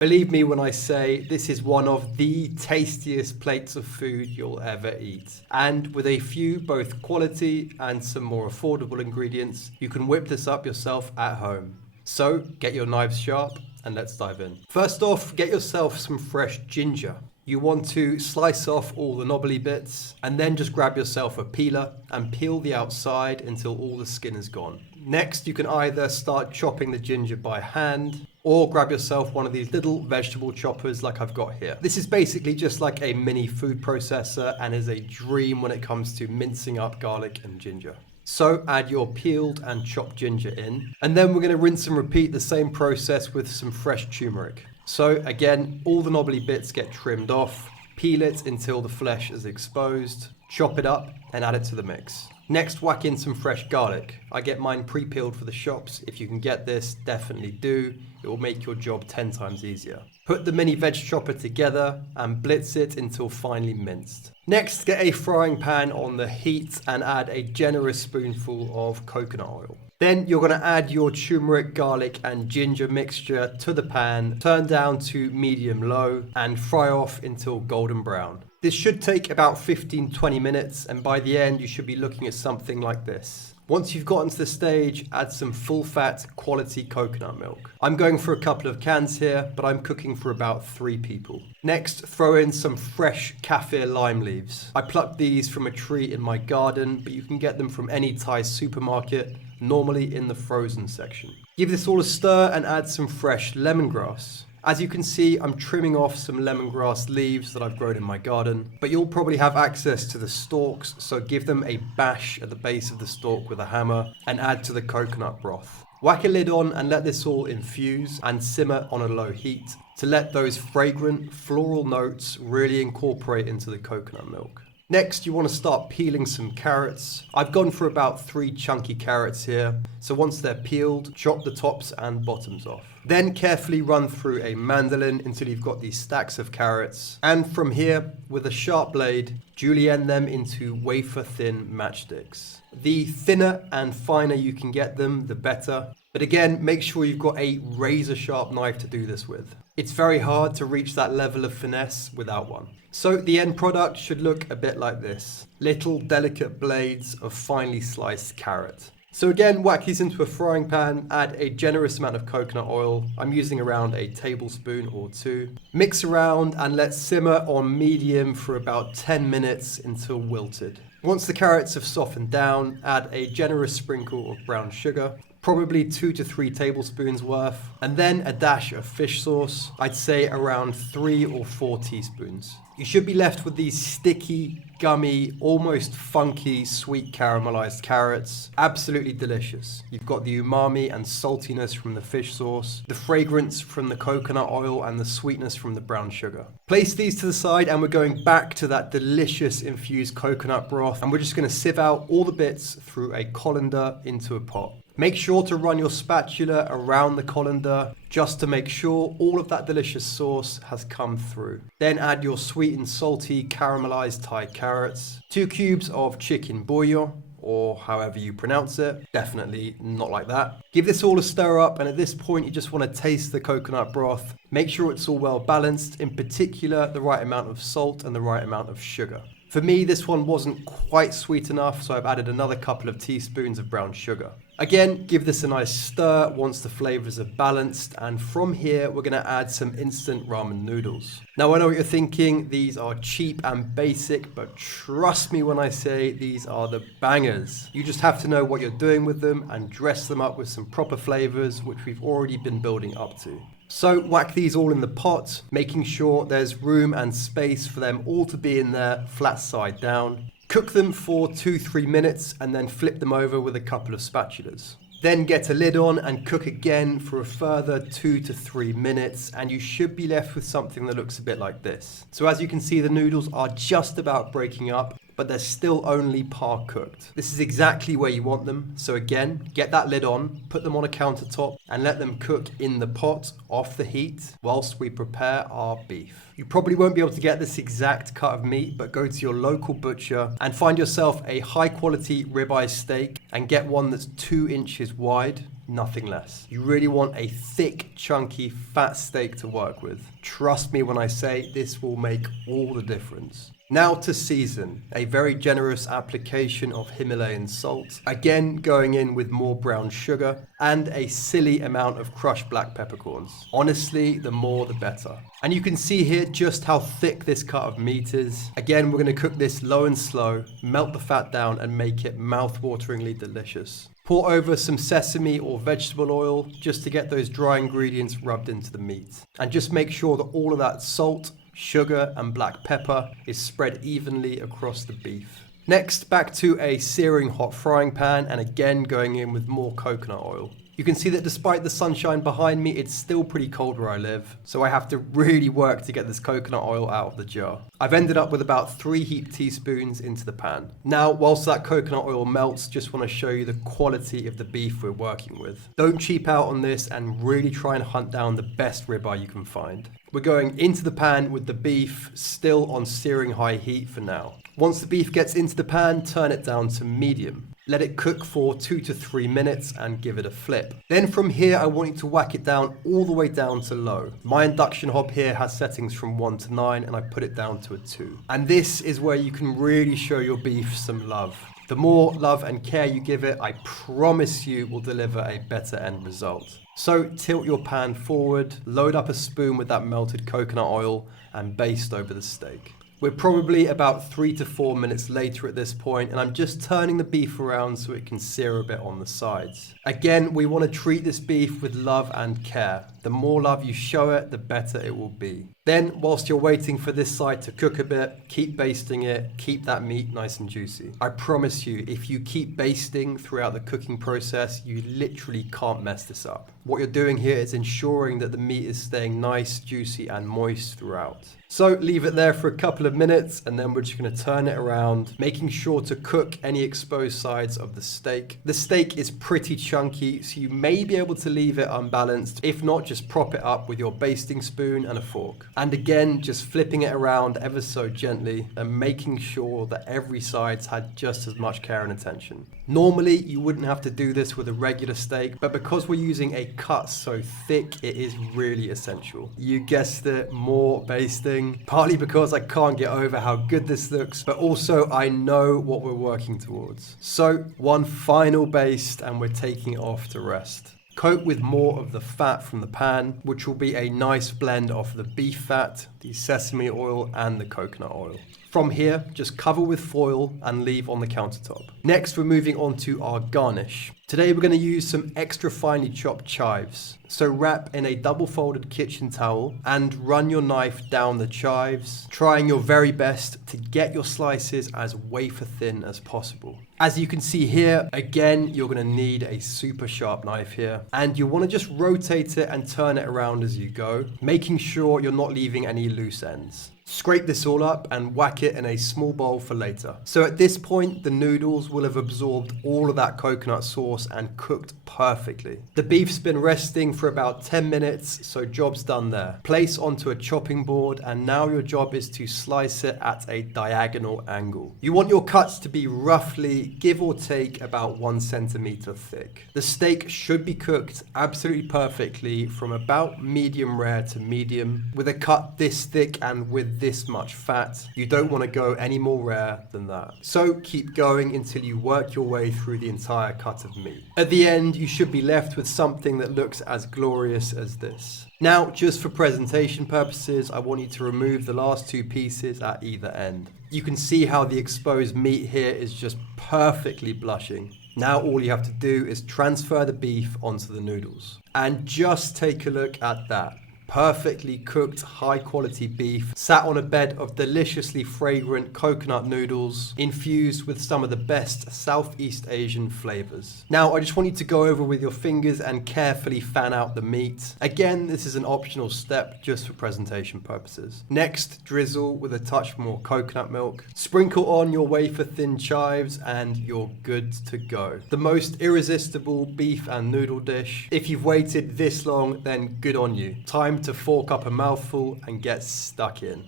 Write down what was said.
Believe me when I say this is one of the tastiest plates of food you'll ever eat. And with a few both quality and some more affordable ingredients, you can whip this up yourself at home. So get your knives sharp and let's dive in. First off, get yourself some fresh ginger. You want to slice off all the knobbly bits and then just grab yourself a peeler and peel the outside until all the skin is gone. Next, you can either start chopping the ginger by hand or grab yourself one of these little vegetable choppers like I've got here. This is basically just like a mini food processor and is a dream when it comes to mincing up garlic and ginger. So add your peeled and chopped ginger in, and then we're going to rinse and repeat the same process with some fresh turmeric. So again, all the knobbly bits get trimmed off, peel it until the flesh is exposed, chop it up and add it to the mix. Next, whack in some fresh garlic. I get mine pre-peeled for the shops. If you can get this, definitely do. It will make your job 10 times easier. Put the mini veg chopper together and blitz it until finely minced. Next, get a frying pan on the heat and add a generous spoonful of coconut oil. Then you're going to add your turmeric, garlic and ginger mixture to the pan, turn down to medium-low and fry off until golden brown. This should take about 15-20 minutes and by the end you should be looking at something like this. Once you've gotten to the stage, add some full-fat quality coconut milk. I'm going for a couple of cans here, but I'm cooking for about 3 people. Next, throw in some fresh kaffir lime leaves. I plucked these from a tree in my garden, but you can get them from any Thai supermarket, normally in the frozen section. Give this all a stir and add some fresh lemongrass. As you can see, I'm trimming off some lemongrass leaves that I've grown in my garden, but you'll probably have access to the stalks, so give them a bash at the base of the stalk with a hammer and add to the coconut broth. Whack a lid on and let this all infuse and simmer on a low heat to let those fragrant floral notes really incorporate into the coconut milk. Next, you want to start peeling some carrots. I've gone for about 3 chunky carrots here. So once they're peeled, chop the tops and bottoms off. Then carefully run through a mandolin until you've got these stacks of carrots. And from here, with a sharp blade, julienne them into wafer-thin matchsticks. The thinner and finer you can get them, the better. But again, make sure you've got a razor-sharp knife to do this with. It's very hard to reach that level of finesse without one. So the end product should look a bit like this. Little delicate blades of finely sliced carrot. So again, whack these into a frying pan, add a generous amount of coconut oil. I'm using around a tablespoon or 2. Mix around and let simmer on medium for about 10 minutes until wilted. Once the carrots have softened down, add a generous sprinkle of brown sugar. Probably 2 to 3 tablespoons worth, and then a dash of fish sauce. I'd say around 3 or 4 teaspoons. You should be left with these sticky, gummy, almost funky, sweet caramelized carrots. Absolutely delicious. You've got the umami and saltiness from the fish sauce, the fragrance from the coconut oil, and the sweetness from the brown sugar. Place these to the side and we're going back to that delicious infused coconut broth, and we're just going to sieve out all the bits through a colander into a pot. Make sure to run your spatula around the colander just to make sure all of that delicious sauce has come through. Then add your sweet and salty caramelized Thai carrots, 2 cubes of chicken bouillon, or however you pronounce it, definitely not like that. Give this all a stir up, and at this point you just want to taste the coconut broth. Make sure it's all well balanced, in particular the right amount of salt and the right amount of sugar. For me, this one wasn't quite sweet enough, so I've added another couple of teaspoons of brown sugar. Again, give this a nice stir once the flavors are balanced, and from here we're going to add some instant ramen noodles. Now I know what you're thinking, these are cheap and basic, but trust me when I say these are the bangers. You just have to know what you're doing with them and dress them up with some proper flavors, which we've already been building up to. So whack these all in the pot, making sure there's room and space for them all to be in there flat side down. Cook them for 2-3 minutes and then flip them over with a couple of spatulas. Then get a lid on and cook again for a further 2 to 3 minutes, and you should be left with something that looks a bit like this. So as you can see, the noodles are just about breaking up, but they're still only par cooked. This is exactly where you want them. So again, get that lid on, put them on a countertop and let them cook in the pot off the heat whilst we prepare our beef. You probably won't be able to get this exact cut of meat, but go to your local butcher and find yourself a high quality ribeye steak and get one that's 2 inches wide. nothing less. You really want a thick, chunky, fat steak to work with. Trust me when I say this will make all the difference. Now to season, a very generous application of Himalayan salt, again going in with more brown sugar, and a silly amount of crushed black peppercorns. Honestly, the more the better. And you can see here just how thick this cut of meat is. Again, we're going to cook this low and slow, melt the fat down and make it mouth-wateringly delicious. Pour over some sesame or vegetable oil just to get those dry ingredients rubbed into the meat. And just make sure that all of that salt, sugar and black pepper is spread evenly across the beef. Next, back to a searing hot frying pan and again going in with more coconut oil. You can see that despite the sunshine behind me, it's still pretty cold where I live, so I have to really work to get this coconut oil out of the jar. I've ended up with about 3 heaped teaspoons into the pan. Now, whilst that coconut oil melts, just want to show you the quality of the beef we're working with. Don't cheap out on this and really try and hunt down the best ribeye you can find. We're going into the pan with the beef still on searing high heat for now. Once the beef gets into the pan, turn it down to medium. Let it cook for 2 to 3 minutes and give it a flip. Then from here, I want you to whack it down all the way down to low. My induction hob here has settings from 1 to 9 and I put it down to a 2. And this is where you can really show your beef some love. The more love and care you give it, I promise you will deliver a better end result. So tilt your pan forward, load up a spoon with that melted coconut oil and baste over the steak. We're probably about 3 to 4 minutes later at this point, and I'm just turning the beef around so it can sear a bit on the sides. Again, we want to treat this beef with love and care. The more love you show it, the better it will be. Then, whilst you're waiting for this side to cook a bit, keep basting it, keep that meat nice and juicy. I promise you, if you keep basting throughout the cooking process, you literally can't mess this up. What you're doing here is ensuring that the meat is staying nice, juicy, and moist throughout. So leave it there for a couple of minutes and then we're just going to turn it around, making sure to cook any exposed sides of the steak. The steak is pretty chunky, so you may be able to leave it unbalanced. If not, just prop it up with your basting spoon and a fork. And again, just flipping it around ever so gently and making sure that every side's had just as much care and attention. Normally, you wouldn't have to do this with a regular steak, but because we're using a cut so thick, it is really essential. You guessed it, more basting. Partly because I can't get over how good this looks, but also I know what we're working towards. So, one final baste and we're taking it off to rest. Coat with more of the fat from the pan, which will be a nice blend of the beef fat, the sesame oil and the coconut oil. From here, just cover with foil and leave on the countertop. Next, we're moving on to our garnish. Today, we're going to use some extra finely chopped chives. So wrap in a double folded kitchen towel and run your knife down the chives, trying your very best to get your slices as wafer thin as possible. As you can see here, again, you're going to need a super sharp knife here, and you want to just rotate it and turn it around as you go, making sure you're not leaving any loose ends. Scrape this all up and whack it in a small bowl for later. So at this point, the noodles will have absorbed all of that coconut sauce and cooked perfectly. The beef's been resting for about 10 minutes, so job's done there. Place onto a chopping board, and now your job is to slice it at a diagonal angle. You want your cuts to be roughly, give or take, about 1 centimeter thick. The steak should be cooked absolutely perfectly from about medium rare to medium. With a cut this thick and with this much fat, you don't want to go any more rare than that. So keep going until you work your way through the entire cut of meat. At the end, you should be left with something that looks as glorious as this. Now, just for presentation purposes, I want you to remove the last 2 pieces at either end. You can see how the exposed meat here is just perfectly blushing. Now all you have to do is transfer the beef onto the noodles. And just take a look at that. Perfectly cooked, high quality beef sat on a bed of deliciously fragrant coconut noodles infused with some of the best Southeast Asian flavors. Now, I just want you to go over with your fingers and carefully fan out the meat. Again, this is an optional step just for presentation purposes. Next, drizzle with a touch more coconut milk. Sprinkle on your wafer thin chives and you're good to go. The most irresistible beef and noodle dish. If you've waited this long, then good on you. Time to fork up a mouthful and get stuck in.